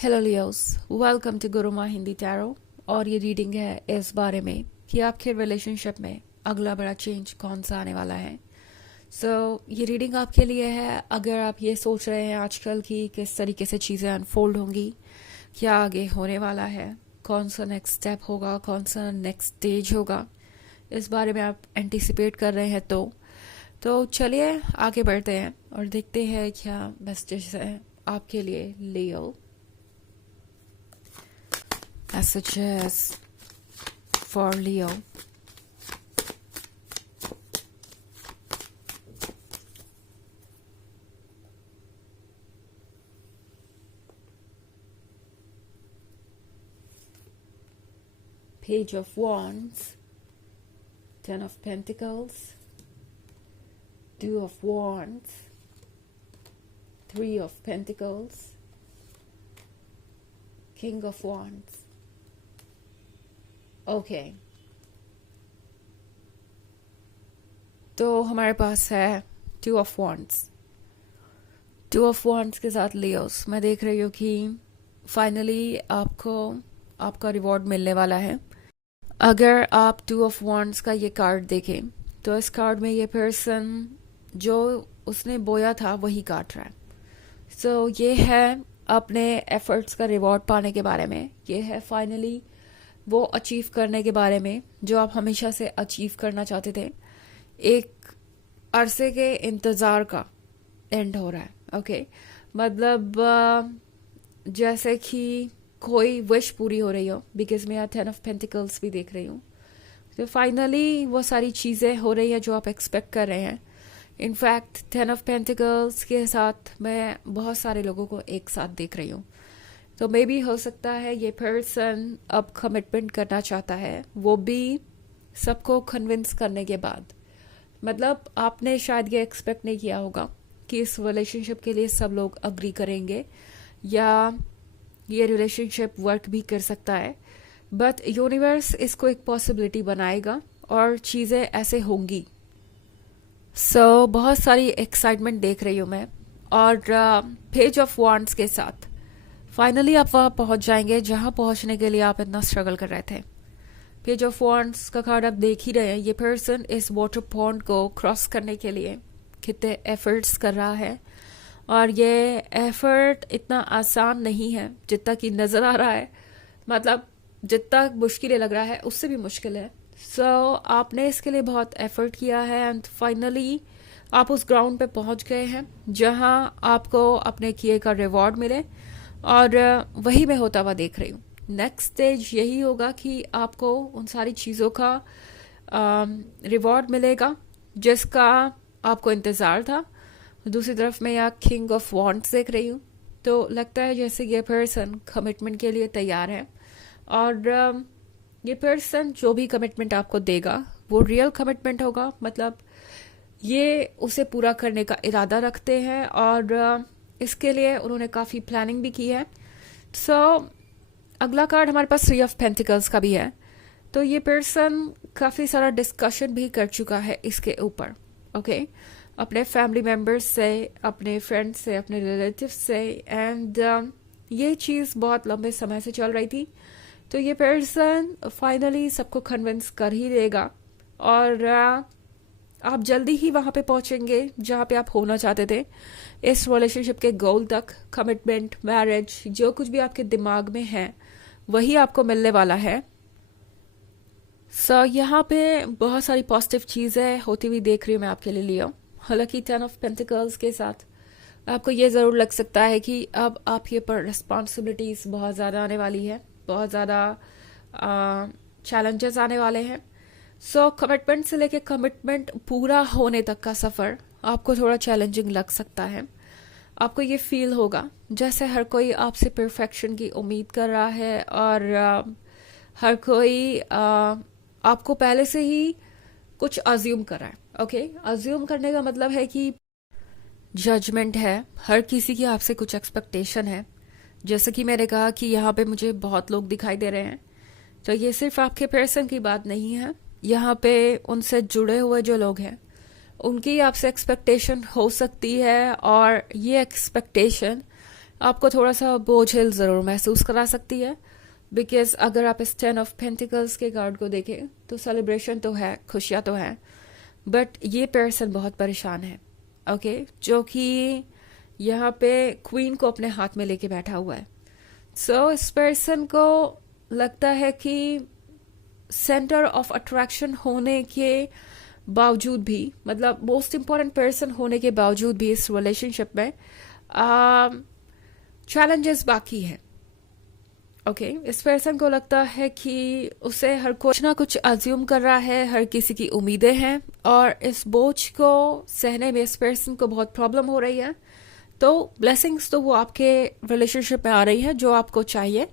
Hello Leos, welcome to Guruma Hindi tarot. और ये reading है इस बारे में कि आपके रिलेशनशिप में अगला बड़ा चेंज कौन सा आने वाला है। ये रीडिंग आपके लिए है अगर आप ये सोच रहे हैं आजकल की किस तरीके से चीज़ें अनफोल्ड होंगी, क्या आगे होने वाला है, कौन सा नेक्स्ट स्टेप होगा, कौन सा नेक्स्ट स्टेज होगा, इस बारे में आप एंटिसिपेट कर रहे हैं। तो चलिए आगे बढ़ते हैं और देखते हैं क्या मैसेजेस हैं आपके लिए लियो। Messages for Leo. Page of Wands, Ten of Pentacles, Two of Wands, Three of Pentacles, King of Wands. Okay तो हमारे पास है two of wands. Two of wands के साथ लियोस मैं देख रही हूँ कि फाइनली आपको आपका रिवॉर्ड मिलने वाला है। अगर आप टू ऑफ वॉन्ड्स का ये कार्ड देखें तो इस कार्ड में ये पर्सन जो उसने बोया था वही काट रहा है। ये है अपने एफर्ट्स का रिवॉर्ड पाने के बारे में, ये है फाइनली वो अचीव करने के बारे में जो आप हमेशा से अचीव करना चाहते थे। एक अरसे के इंतज़ार का एंड हो रहा है। ओके मतलब जैसे कि कोई विश पूरी हो रही हो, बिकॉज मैं यहाँ 10 ऑफ पेंटिकल्स भी देख रही हूँ। तो फाइनली वो सारी चीज़ें हो रही हैं जो आप एक्सपेक्ट कर रहे हैं। इनफैक्ट 10 ऑफ पेंटिकल्स के साथ मैं बहुत सारे लोगों को एक साथ देख रही हूँ। तो मे भी हो सकता है ये पर्सन अब कमिटमेंट करना चाहता है, वो भी सबको कन्विंस करने के बाद। मतलब आपने शायद ये एक्सपेक्ट नहीं किया होगा कि इस रिलेशनशिप के लिए सब लोग अग्री करेंगे या ये रिलेशनशिप वर्क भी कर सकता है, बट यूनिवर्स इसको एक पॉसिबिलिटी बनाएगा और चीज़ें ऐसे होंगी। बहुत सारी एक्साइटमेंट देख रही हूँ मैं। और पेज ऑफ वॉन्ड्स के साथ फाइनली आप वहां पहुंच जाएंगे जहां पहुंचने के लिए आप इतना स्ट्रगल कर रहे थे। पेज ऑफ वॉन्ड्स का कार्ड आप देख ही रहे हैं। ये पर्सन इस वाटर पॉन्ड को क्रॉस करने के लिए कितने एफर्ट्स कर रहा है, और ये एफर्ट इतना आसान नहीं है जितना कि नजर आ रहा है। मतलब जितना मुश्किल लग रहा है उससे भी मुश्किल है। आपने इसके लिए बहुत एफर्ट किया है एंड फाइनली आप उस ग्राउंड पे पहुंच गए हैं जहां आपको अपने किए का रिवॉर्ड मिले, और वही मैं होता हुआ देख रही हूँ। नेक्स्ट स्टेज यही होगा कि आपको उन सारी चीज़ों का रिवॉर्ड मिलेगा जिसका आपको इंतज़ार था। दूसरी तरफ मैं यहाँ किंग ऑफ वॉन्ड्स देख रही हूँ। तो लगता है जैसे ये पर्सन कमिटमेंट के लिए तैयार है, और ये पर्सन जो भी कमिटमेंट आपको देगा वो रियल कमिटमेंट होगा। मतलब ये उसे पूरा करने का इरादा रखते हैं और इसके लिए उन्होंने काफ़ी प्लानिंग भी की है। अगला कार्ड हमारे पास 3 ऑफ पेंटिकल्स का भी है। तो ये पर्सन काफ़ी सारा डिस्कशन भी कर चुका है इसके ऊपर। ओके अपने फैमिली मेम्बर्स से, अपने फ्रेंड्स से, अपने रिलेटिव्स से, एंड ये चीज़ बहुत लंबे समय से चल रही थी। तो ये पर्सन फाइनली सबको कन्विंस कर ही देगा, और आप जल्दी ही वहां पे पहुंचेंगे जहां पे आप होना चाहते थे। इस रिलेशनशिप के गोल तक, कमिटमेंट, मैरिज, जो कुछ भी आपके दिमाग में है वही आपको मिलने वाला है। यहाँ पे बहुत सारी पॉजिटिव चीज़ें होती हुई देख रही हूँ मैं आपके लिए लियो। हालांकि 10 ऑफ पेंटिकल्स के साथ आपको ये ज़रूर लग सकता है कि अब आपके पर रिस्पॉन्सिबिलिटीज़ बहुत ज़्यादा आने वाली है, बहुत ज़्यादा चैलेंजेस आने वाले हैं। कमिटमेंट से लेके कमिटमेंट पूरा होने तक का सफ़र आपको थोड़ा चैलेंजिंग लग सकता है। आपको ये फील होगा जैसे हर कोई आपसे परफेक्शन की उम्मीद कर रहा है, और हर कोई आपको पहले से ही कुछ अज्यूम कर रहा है। ओके अज्यूम करने का मतलब है कि जजमेंट है, हर किसी की आपसे कुछ एक्सपेक्टेशन है। जैसे कि मैंने कहा कि यहाँ पे मुझे बहुत लोग दिखाई दे रहे हैं, तो ये सिर्फ आपके पर्सन की बात नहीं है। यहाँ पे उनसे जुड़े हुए जो लोग हैं उनकी आपसे एक्सपेक्टेशन हो सकती है, और ये एक्सपेक्टेशन आपको थोड़ा सा बोझिल ज़रूर महसूस करा सकती है। बिकॉज अगर आप इस 10 of Pentacles के कार्ड को देखें तो सेलिब्रेशन तो है, खुशियाँ तो है, बट ये पर्सन बहुत परेशान है। ओके जो कि यहाँ पे क्वीन को अपने हाथ में लेके बैठा हुआ है। सो इस पर्सन को लगता है कि सेंटर ऑफ अट्रैक्शन होने के बावजूद भी, मतलब मोस्ट इम्पॉर्टेंट पर्सन होने के बावजूद भी इस रिलेशनशिप में चैलेंजेस बाकी हैं। ओके इस पर्सन को लगता है कि उसे हर कुछ ना कुछ अज्यूम कर रहा है, हर किसी की उम्मीदें हैं, और इस बोझ को सहने में इस पर्सन को बहुत प्रॉब्लम हो रही है। तो ब्लेसिंग्स तो वो आपके रिलेशनशिप में आ रही है जो आपको चाहिए,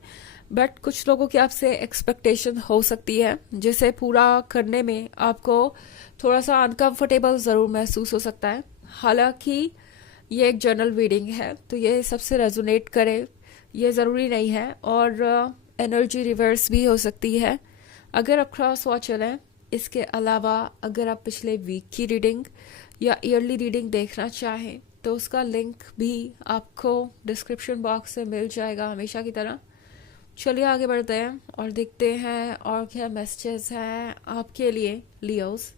बट कुछ लोगों की आपसे एक्सपेक्टेशन हो सकती है जिसे पूरा करने में आपको थोड़ा सा अनकंफर्टेबल ज़रूर महसूस हो सकता है। हालांकि ये एक जर्नल रीडिंग है तो ये सबसे रेजोनेट करे ये ज़रूरी नहीं है, और एनर्जी रिवर्स भी हो सकती है अगर आप क्रॉस वॉच चलें। इसके अलावा अगर आप पिछले वीक की रीडिंग या ईयरली रीडिंग देखना चाहें तो उसका लिंक भी आपको डिस्क्रिप्शन बॉक्स में मिल जाएगा हमेशा की तरह। चलिए आगे बढ़ते हैं और देखते हैं और क्या मैसेजेस हैं आपके लिए Leos.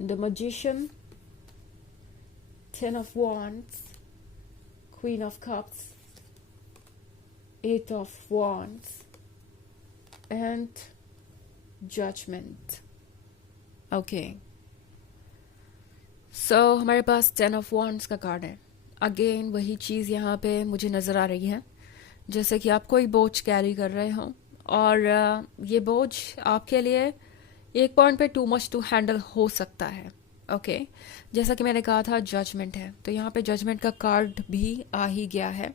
The Magician, 10 of Wands, Queen of Cups, 8 of Wands, and Judgment. Okay. So हमारे पास 10 of Wands का कार्ड है। अगेन वही चीज़ यहाँ पे मुझे नज़र आ रही है, जैसे कि आप कोई बोझ कैरी कर रहे हो, और ये बोझ आपके लिए एक पॉइंट पे टू मच टू हैंडल हो सकता है। ओके जैसा कि मैंने कहा था जजमेंट है, तो यहाँ पे जजमेंट का कार्ड भी आ ही गया है।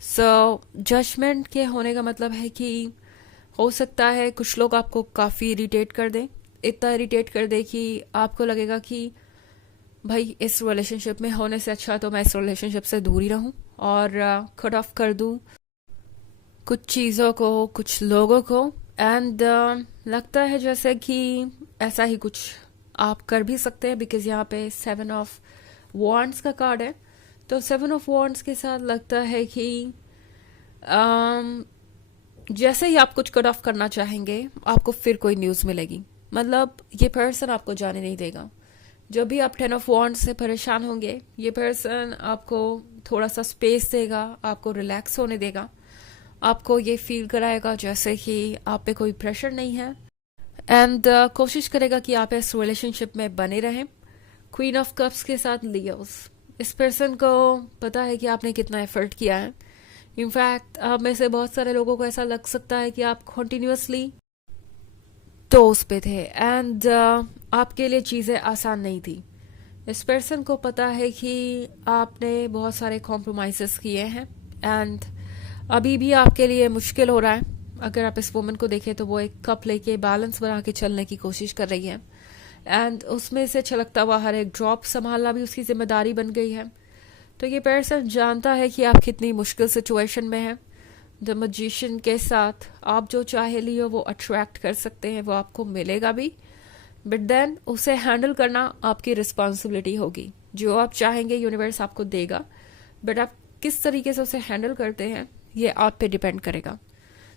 सो जजमेंट के होने का मतलब है कि हो सकता है कुछ लोग आपको काफ़ी इरिटेट कर दें, इतना इरिटेट कर दे कि आपको लगेगा कि भाई इस रिलेशनशिप में होने से अच्छा तो मैं इस रिलेशनशिप से दूर ही रहूं और कट ऑफ कर दूं कुछ चीज़ों को, कुछ लोगों को। एंड लगता है जैसे कि ऐसा ही कुछ आप कर भी सकते हैं, बिकॉज यहाँ पे 7 ऑफ वॉन्ड्स का कार्ड है। तो 7 ऑफ वॉन्ड्स के साथ लगता है कि जैसे ही आप कुछ कट ऑफ करना चाहेंगे आपको फिर कोई न्यूज़ मिलेगी, मतलब ये पर्सन आपको जाने नहीं देगा। जब भी आप 10 ऑफ वॉन्ड्स से परेशान होंगे ये पर्सन आपको थोड़ा सा स्पेस देगा, आपको रिलैक्स होने देगा, आपको ये फील कराएगा जैसे कि आप पे कोई प्रेशर नहीं है, एंड कोशिश करेगा कि आप इस रिलेशनशिप में बने रहें। क्वीन ऑफ कप्स के साथ लियोस, इस पर्सन को पता है कि आपने कितना एफर्ट किया है। इनफैक्ट आप में से बहुत सारे लोगों को ऐसा लग सकता है कि आप कंटिन्यूअसली टोस पे थे, एंड आपके लिए चीज़ें आसान नहीं थी। इस पर्सन को पता है कि आपने बहुत सारे कॉम्प्रोमाइज़ेस किए हैं, एंड अभी भी आपके लिए मुश्किल हो रहा है। अगर आप इस वुमन को देखें तो वो एक कप लेके बैलेंस बना के चलने की कोशिश कर रही है, एंड उसमें से छलकता हुआ हर एक ड्रॉप संभालना भी उसकी जिम्मेदारी बन गई है। तो ये पर्सन जानता है कि आप कितनी मुश्किल सिचुएशन में हैं। द मैजिशियन के साथ आप जो चाहे लियो वो अट्रैक्ट कर सकते हैं, वो आपको मिलेगा भी, बट देन उसे हैंडल करना आपकी रिस्पॉन्सिबिलिटी होगी। जो आप चाहेंगे यूनिवर्स आपको देगा, बट आप किस तरीके से उसे हैंडल करते हैं ये आप पे डिपेंड करेगा।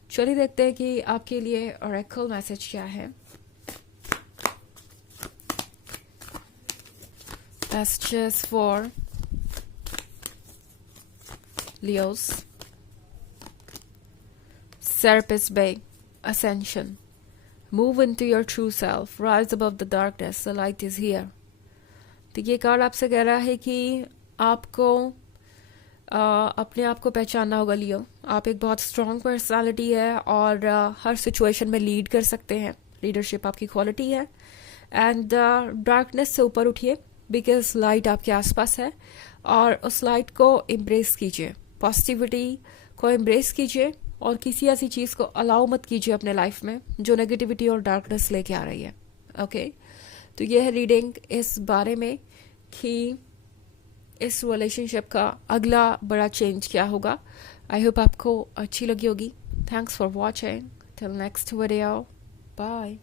चलिए देखते हैं कि आपके लिए ऑरेकल मैसेज क्या है। Messages for Leos. Serapis Bay. Ascension. Move into your true self. Rise above the darkness. The light is here. तो ये कार्ड आपसे कह रहा है कि आपको अपने आप को पहचानना होगा लियो। आप एक बहुत स्ट्रॉन्ग पर्सनालिटी है और हर सिचुएशन में लीड कर सकते हैं, लीडरशिप आपकी क्वालिटी है। एंड डार्कनेस से ऊपर उठिए, बिकॉज लाइट आपके आसपास है, और उस लाइट को एम्ब्रेस कीजिए, पॉजिटिविटी को एम्ब्रेस कीजिए, और किसी ऐसी चीज़ को अलाउ मत कीजिए अपने लाइफ में जो नेगेटिविटी और डार्कनेस लेके आ रही है। ओके तो यह है रीडिंग इस बारे में कि इस रिलेशनशिप का अगला बड़ा चेंज क्या होगा। आई होप आपको अच्छी लगी होगी। Thanks for watching. till next video. Bye.